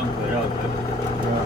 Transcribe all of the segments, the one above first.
kan före alltså. Ja.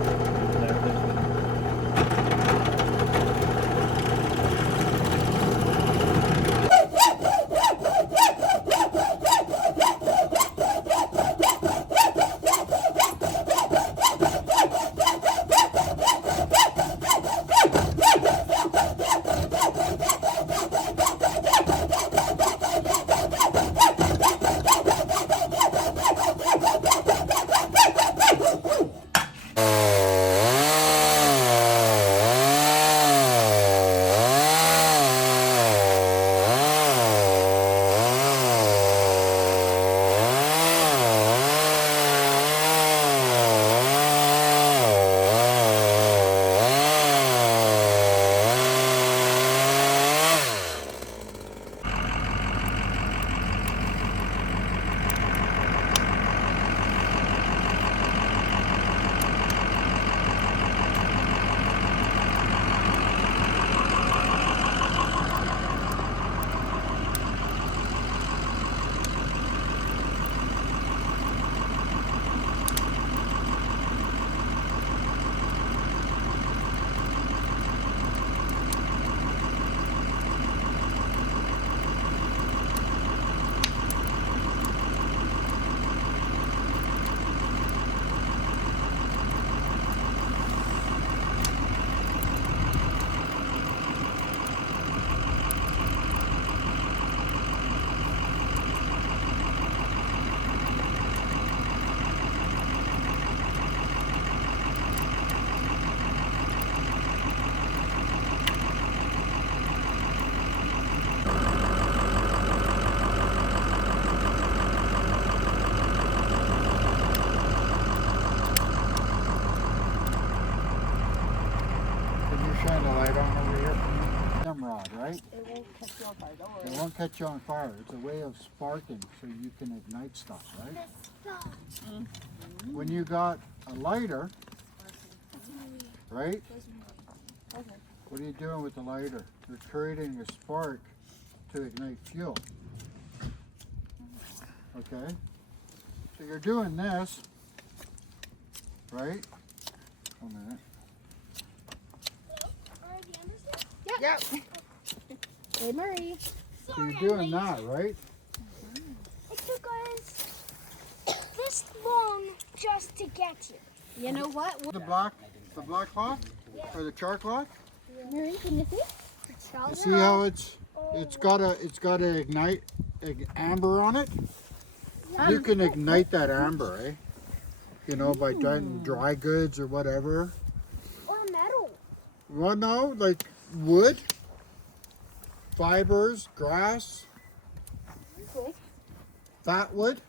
Can you shine a light on over here? Rod, right? It won't catch you on fire, don't worry. It won't catch you on fire. It's a way of sparking so you can ignite stuff, right? When you got a lighter, right? What are you doing with the lighter? You're creating a spark to ignite fuel. Okay? So you're doing this, right? 1 minute. Yep. Hey, Marie. So you're doing that, right? It took us this long just to get here. You know what? The black cloth or the char cloth. Marie, can you see? You see how it's got a ignite amber on it. You can ignite that amber, eh? You know, by dry goods or whatever. Or metal. Well, no, like wood, fibers, grass, fat wood.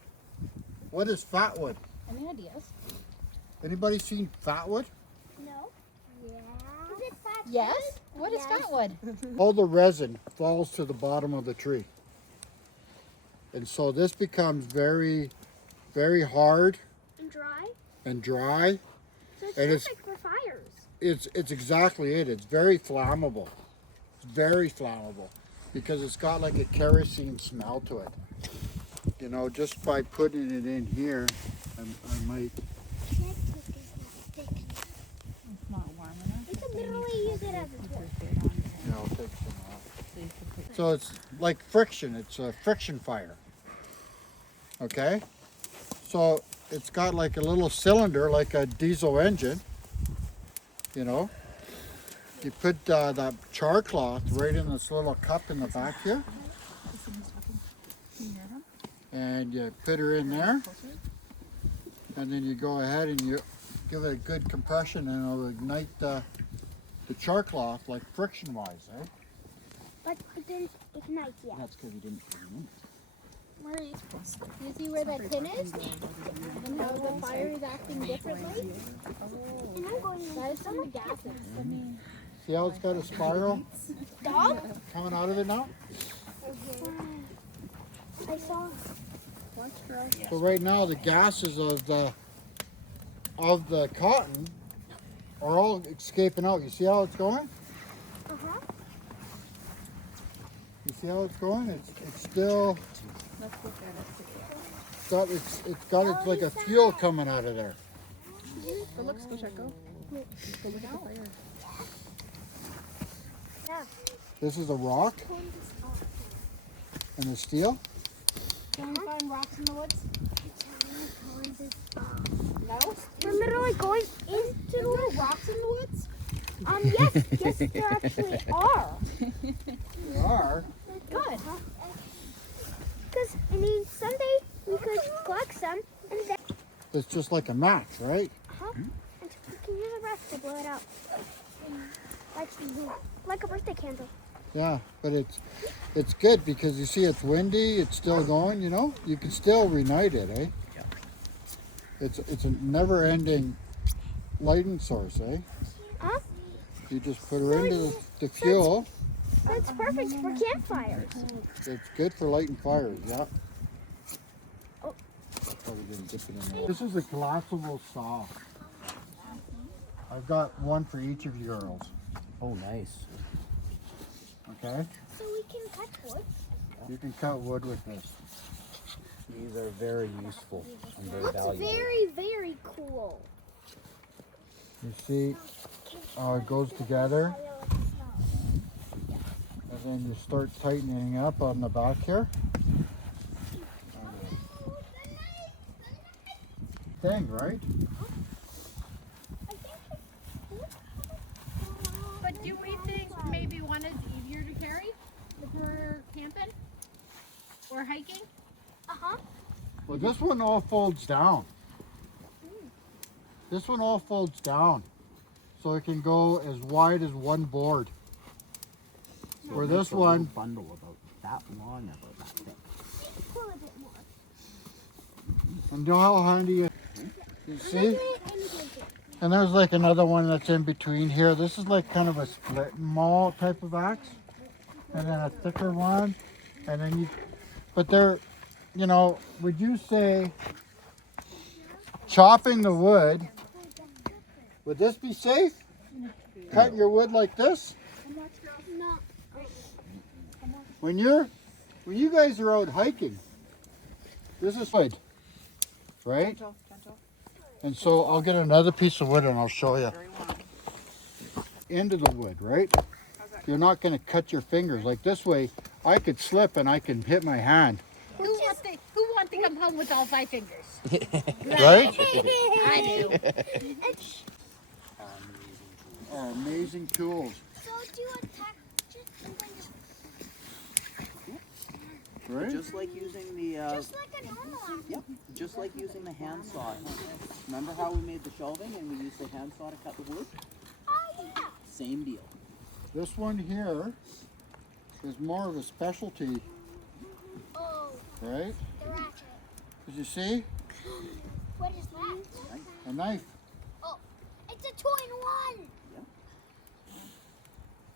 What is fat wood? Any ideas? Anybody seen fat wood? No. Yeah. Is it fat? Yes. What is Yes. fatwood? All the resin falls to the bottom of the tree. And so this becomes very, very hard And dry? and dry. So it's And perfect for fires. It's exactly it. It's very flammable. It's very flammable because it's got like a kerosene smell to it. You know, just by putting it in here, I might. It's Not warm enough. You can literally use it as a torch. You know, take some off. So it's like friction. It's a friction fire. Okay? So it's got like a little cylinder, like a diesel engine. You know? You put that char cloth right in this little cup in the back here. And you put her in there. And then you go ahead and you give it a good compression and it'll ignite the char cloth like friction wise, eh? But it didn't ignite yet. That's because you didn't put it in. Marie, you see where that tin is? And how the fire is acting differently? And I'm going That to is from the gases. See how it's got a spiral dog. coming out of it now? I saw. So right now the gases of the cotton are all escaping out. You see how it's going? Uh-huh. You see how it's going? It's still it's got it's like a fuel coming out of there. Go look, go check, go. Go look at the fire. Yeah. This is a rock and a steel. Can we find rocks in the woods? No? We're literally going into There are no rocks in the woods? yes, there actually are. They are. Good. Because, I mean, someday we could collect some and then It's just like a match, right? and we can use a rest to blow it out. Like a birthday candle. Yeah, but it's good because you see it's windy, it's still going, you know? You can still reignite it, eh? Yeah. It's a never-ending lighting source, eh? Huh? You just put her into the fuel. That's perfect for campfires. It's good for lighting fires, yeah. Oh. Probably didn't dip it in there. This is a collapsible saw. I've got one for each of you girls, Oh, nice. okay? So we can cut wood. You can cut wood with this. These are very useful and very Looks valuable. very, very cool. You see how it goes together? And then you start tightening up on the back here. Thing, right? But do we think maybe one is easier to carry if we're camping or hiking? Uh-huh. Well, this one all folds down. This one all folds down. So it can go as wide as one board. Where this It's a little one, bundle about that long, about that thick. Pull a bit more. and you know how handy it you see? And there's like another one that's in between here. This is like kind of a split and maul type of axe. And then a thicker one. And then you, but they're, you know, would you say chopping the wood, would this be safe? Cutting your wood like this? No. When you guys are out hiking, this is wood, right? Gentle, gentle. And so I'll get another piece of wood and I'll show you. Very well. Into the wood, right? You're not going to cut your fingers. Like this way, I could slip and I can hit my hand, Who wants to come home with all 5 fingers? right? I do. Oh, amazing tools, So do you attack just and then right? Just like using the, just like a normal axe? yep, just like using the hand saw. Remember how we made the shelving and we used the hand saw to cut the wood? Oh yeah. Same deal. This one here is more of a specialty, Oh, right? the ratchet. Did you see? What is that? A knife, Oh, it's a 2-in-1.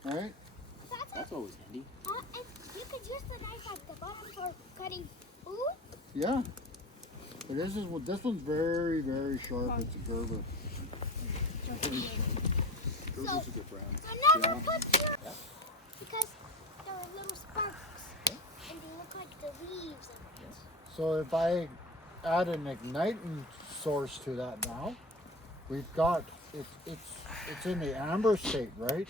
right? That's always handy. And you could use the knife at the bottom for cutting food. Yeah. But this one's very, very sharp. It's a Gerber. So, Those are good brand. so never put your because there are little sparks and they look like the leaves. So if I add an igniting source to that now, we've got it's in the amber state, right?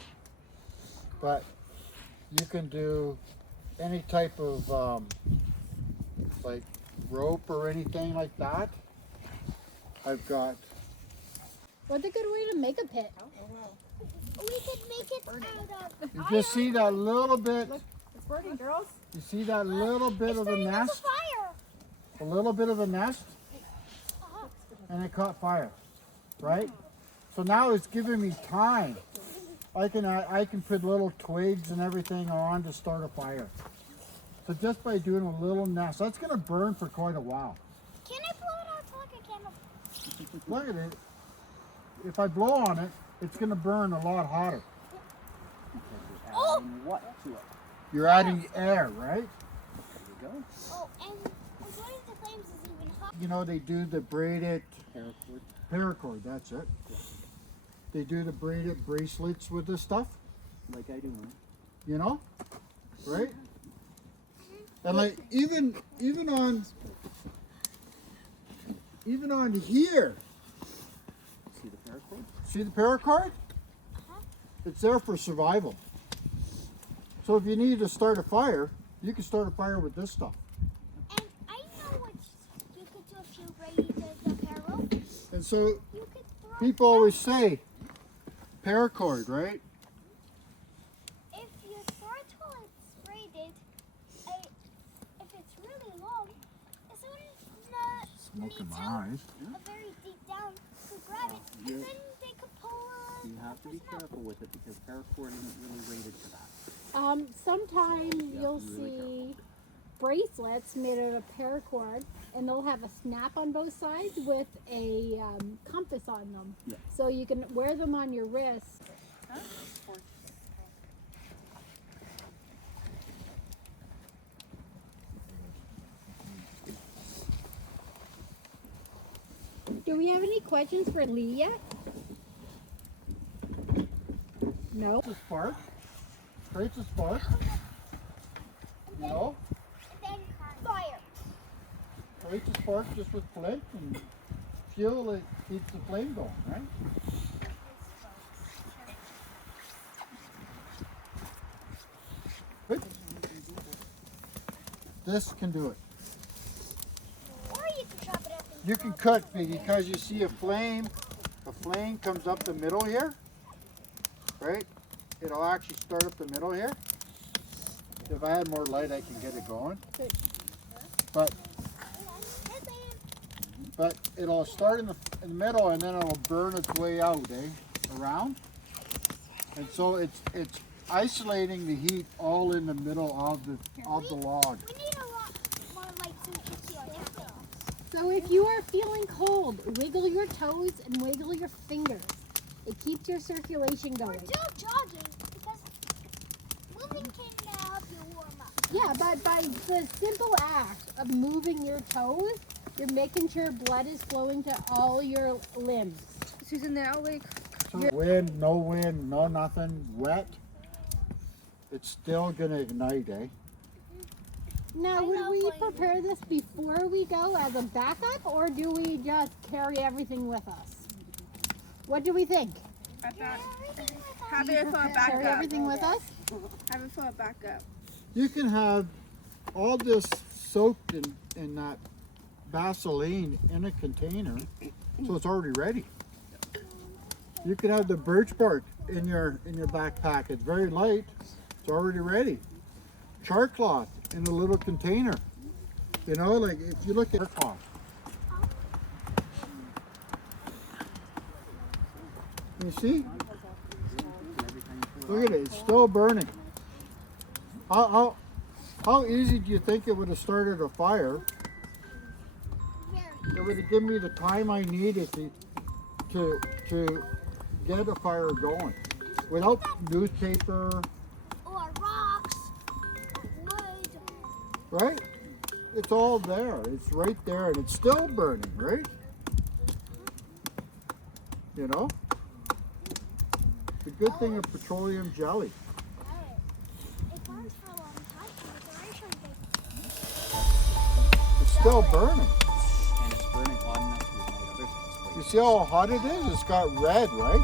But you can do any type of like rope or anything like that. I've got What's a good way to make a pit? We could make it out of. you just see that little bit. It's burning, girls. You see that little bit of a Starting as a nest, fire. a little bit of a nest, and it caught fire, right? So now it's giving me time. I can put little twigs and everything on to start a fire. So just by doing a little nest, that's gonna burn for quite a while. Can I blow it out to like a candle? Look at it. If I blow on it, it's gonna burn a lot hotter. Oh! And what to it? You're adding air, right? There you go. Oh, and avoiding the flames is even hot. You know, they do the braided Paracord. paracord, that's it. They do the braided bracelets with this stuff, Like I do. you know? Right? And like even on here. See the paracord? It's there for survival. So if you need to start a fire, you can start a fire with this stuff. And I know what you could do if you braided the paracord. And so You could throw people always say paracord, right? if you throw it till it's braided, if it's really long, someone Smoking needs my help eyes. a very deep down to grab it, Yeah. and then they could pull You have to be careful with it because paracord isn't really rated for that. Sometimes Yeah, you'll be really see bracelets made out of paracord, and they'll have a snap on both sides with a compass on them. Yeah. So you can wear them on your wrist. Do we have any questions for Lee yet? No. It's a spark. Creates a spark. You know? and then fire. Creates a spark just with flint and fuel that keeps the flame going, right? Good. This can do it. Or you can chop it up and You can cut because you see a flame comes up the middle here, right? It'll actually start up the middle here. If I had more light, I can get it going. But it'll start in the middle and then it'll burn its way out, around. And so it's isolating the heat all in the middle of the log. we need a lot more light so we can see our tapping. So if you are feeling cold, wiggle your toes and wiggle your fingers. It keeps your circulation Or going. do jogging because moving can help you warm up. Yeah, but by the simple act of moving your toes, you're making sure blood is flowing to all your limbs. Susan, now like So wind, no nothing, wet. It's still gonna ignite, Now, I would love we playing prepare this before we go as a backup, or do we just carry everything with us? What do we think? I thought Everything with us. have it for a Carry backup. everything with us? Have it for a backup. You can have all this soaked in that Vaseline in a container, so it's already ready. You can have the birch bark in your backpack. It's very light. It's already ready. Char cloth in a little container. You know, like if you look at char cloth. You see? Look at it. It's still burning. How easy do you think it would have started a fire? It would have given me the time I needed to get a fire going without newspaper, Or rocks, or wood. right? It's all there. It's right there and it's still burning, right? You know? The good thing of petroleum jelly. It burns for a long time. It's still burning. And it's burning hot enough to ignite other things. You see how hot it is? It's got red, right?